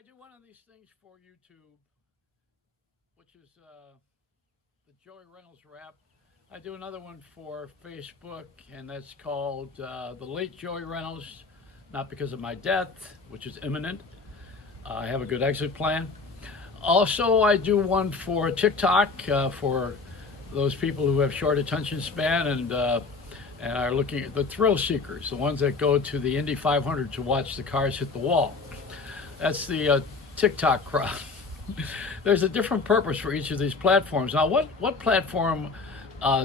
I do one of these things for YouTube, which is the Joey Reynolds rap. I do another one for Facebook, and that's called The Late Joey Reynolds, not because of my death, which is imminent. I have a good exit plan. Also, I do one for TikTok for those people who have short attention span and are looking at the thrill seekers, the ones that go to the Indy 500 to watch the cars hit the wall. That's the TikTok crowd. There's a different purpose for each of these platforms. Now, what platform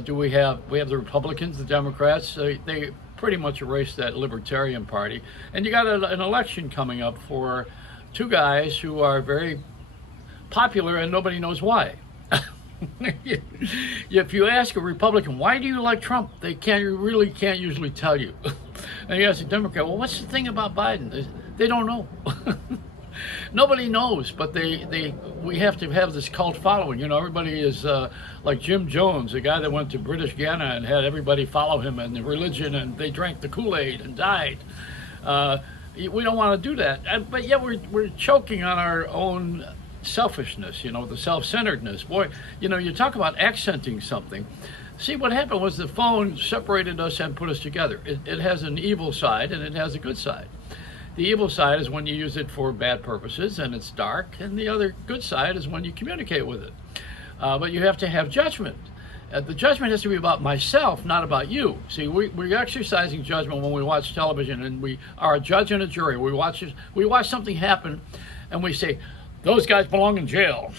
do we have? We have the Republicans, the Democrats. They pretty much erased that Libertarian Party. And you got an election coming up for two guys who are very popular and nobody knows why. If you ask a Republican, why do you like Trump? They really can't usually tell you. And you ask a Democrat, well, what's the thing about Biden? They don't know. Nobody knows, but we have to have this cult following. You know, everybody is like Jim Jones, the guy that went to British Guiana and had everybody follow him and the religion, and they drank the Kool-Aid and died. We don't want to do that, but yet we're choking on our own selfishness, you know, the self-centeredness. Boy, you know, you talk about accenting something. See, what happened was the phone separated us and put us together. It has an evil side and it has a good side. The evil side is when you use it for bad purposes and it's dark, and the other good side is when you communicate with it. But you have to have judgment. The judgment has to be about myself, not about you. See, we're exercising judgment when we watch television, and we are a judge and a jury. We watch something happen and we say, those guys belong in jail,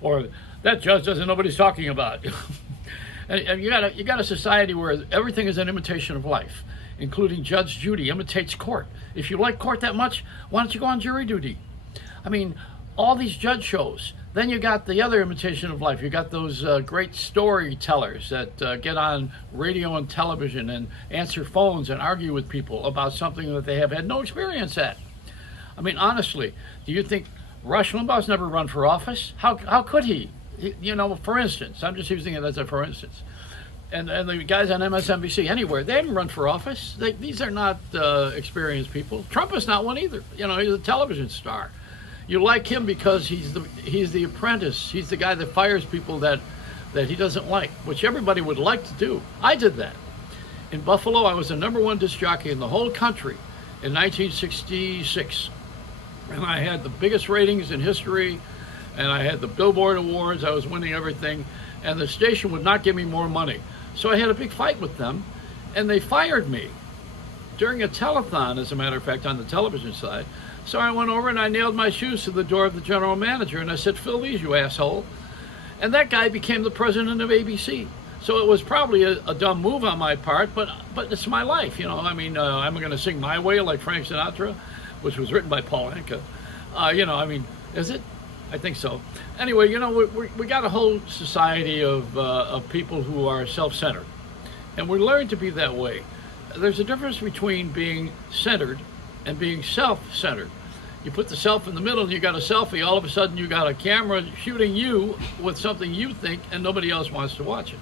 or that judge doesn't know what he's talking about. And you got a society where everything is an imitation of life, including Judge Judy imitates court. If you like court that much, why don't you go on jury duty? I mean, all these judge shows. Then you got the other imitation of life. You got those great storytellers that get on radio and television and answer phones and argue with people about something that they have had no experience at. I mean, honestly, do you think Rush Limbaugh's never run for office? How could he? You know, for instance, I'm just using it as a for instance. And the guys on MSNBC, anywhere, they haven't run for office. These are not experienced people. Trump is not one either. You know, he's a television star. You like him because he's the apprentice. He's the guy that fires people that he doesn't like, which everybody would like to do. I did that. In Buffalo, I was the #1 disc jockey in the whole country in 1966. And I had the biggest ratings in history, and I had the Billboard Awards. I was winning everything, and the station would not give me more money. So I had a big fight with them, and they fired me during a telethon, as a matter of fact, on the television side. So I went over and I nailed my shoes to the door of the general manager, and I said, fill these, you asshole. And that guy became the president of ABC. So it was probably a dumb move on my part, but it's my life, you know. I mean, I'm going to sing My Way like Frank Sinatra, which was written by Paul Anka. You know, I mean, is it? I think so. Anyway, you know, we got a whole society of people who are self-centered, and we learn to be that way. There's a difference between being centered and being self-centered. You put the self in the middle and you got a selfie, all of a sudden you got a camera shooting you with something you think, and nobody else wants to watch it.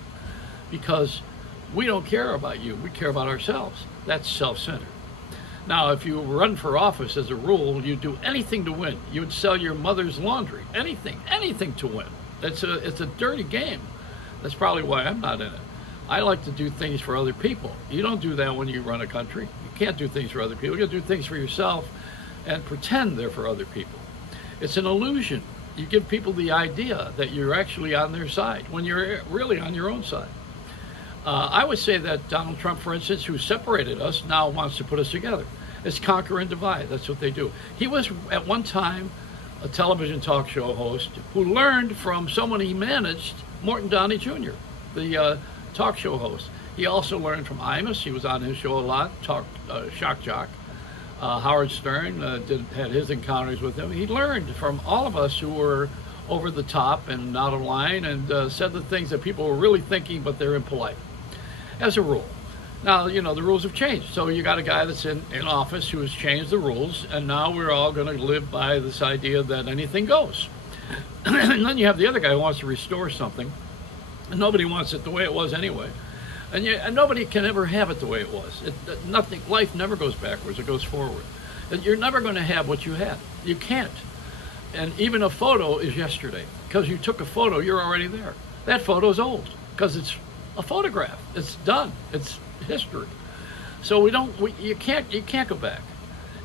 Because we don't care about you, we care about ourselves. That's self-centered. Now, if you run for office, as a rule, you do anything to win. You would sell your mother's laundry, anything to win. It's a dirty game. That's probably why I'm not in it. I like to do things for other people. You don't do that when you run a country. You can't do things for other people. You got to do things for yourself and pretend they're for other people. It's an illusion. You give people the idea that you're actually on their side when you're really on your own side. I would say that Donald Trump, for instance, who separated us, now wants to put us together. It's conquer and divide. That's what they do. He was at one time a television talk show host who learned from someone he managed, Morton Downey Jr., the talk show host. He also learned from Imus. He was on his show a lot, Shock Jock. Howard Stern had his encounters with him. He learned from all of us who were over the top and out of line, and said the things that people were really thinking, but they're impolite, as a rule. Now, you know, the rules have changed. So you got a guy that's in office who has changed the rules, and now we're all going to live by this idea that anything goes. And then you have the other guy who wants to restore something, and nobody wants it the way it was anyway. And nobody can ever have it the way it was. Life never goes backwards, it goes forward. You're never going to have what you had. You can't. And even a photo is yesterday. Because you took a photo, you're already there. That photo's old because it's a photograph. It's done. It's history. So you can't go back.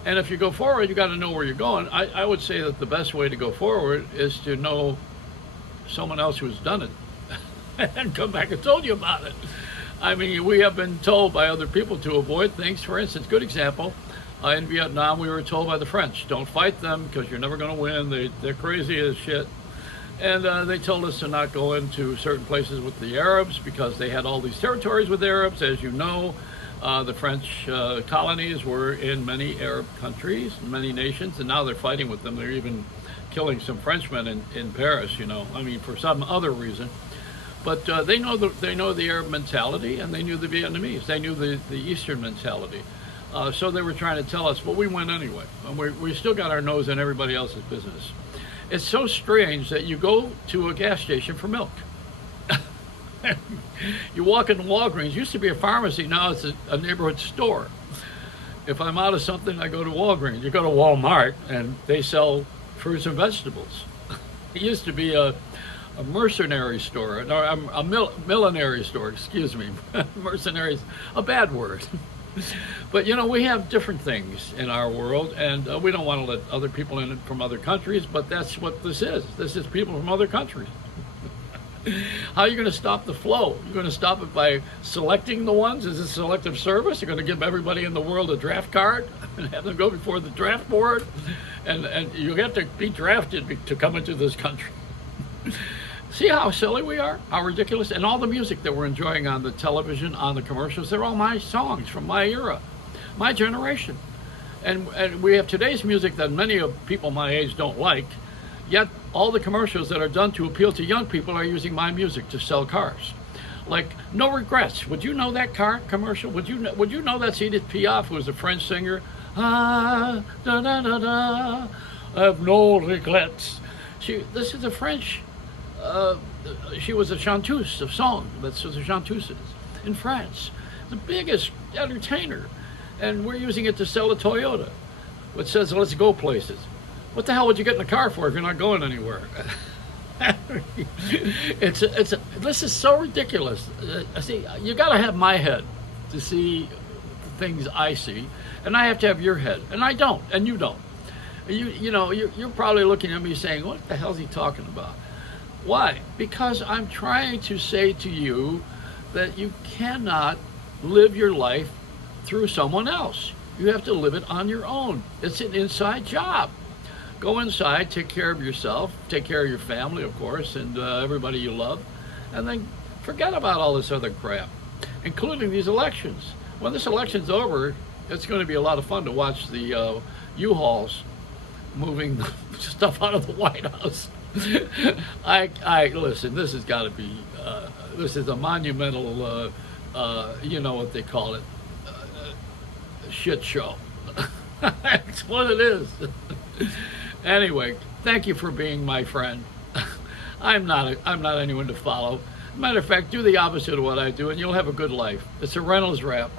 And if you go forward, you got to know where you're going. I would say that the best way to go forward is to know someone else who's done it and come back and told you about it. I mean, we have been told by other people to avoid things. For instance, good example, in Vietnam, we were told by the French, don't fight them because you're never going to win. They're crazy as shit. And they told us to not go into certain places with the Arabs because they had all these territories with Arabs. As you know, the French colonies were in many Arab countries, many nations, and now they're fighting with them. They're even killing some Frenchmen in Paris, I mean, for some other reason. But they know the Arab mentality, and they knew the Vietnamese. They knew the Eastern mentality. So they were trying to tell us, but we went anyway. And we still got our nose in everybody else's business. It's so strange that you go to a gas station for milk. You walk in Walgreens. Used to be a pharmacy. Now it's a neighborhood store. If I'm out of something, I go to Walgreens. You go to Walmart, and they sell fruits and vegetables. It used to be a mercenary store, no, a millinery store, excuse me. Mercenaries, a bad word. But we have different things in our world, and we don't want to let other people in from other countries, but that's what this is. This is people from other countries. How are you going to stop the flow? You're going to stop it by selecting the ones? Is it selective service? You're going to give everybody in the world a draft card and have them go before the draft board? And you have to be drafted to come into this country. See how silly we are? How ridiculous? And all the music that we're enjoying on the television, on the commercials, they're all my songs from my era, my generation. And we have today's music that many of people my age don't like, yet all the commercials that are done to appeal to young people are using my music to sell cars. Like No Regrets. Would you know that car commercial? Would you know that's Edith Piaf, who was a French singer? Ah, da da da da, I have no regrets. This is a French. She was a chanteuse of song. That's what the chanteuse is in France. The biggest entertainer, and we're using it to sell a Toyota, which says let's go places. What the hell would you get in a car for if you're not going anywhere? This is so ridiculous. See, you got to have my head to see the things I see, and I have to have your head, and I don't, and you don't. You're probably looking at me saying, "What the hell is he talking about?" Why? Because I'm trying to say to you that you cannot live your life through someone else. You have to live it on your own. It's an inside job. Go inside, take care of yourself, take care of your family, of course, and everybody you love, and then forget about all this other crap, including these elections. When this election's over, it's going to be a lot of fun to watch the U-Hauls moving stuff out of the White House. I listen, this has got to be, this is a monumental, you know what they call it, shit show. That's what it is. Anyway, thank you for being my friend. I'm not anyone to follow. Matter of fact, do the opposite of what I do and you'll have a good life. It's a Reynolds rap.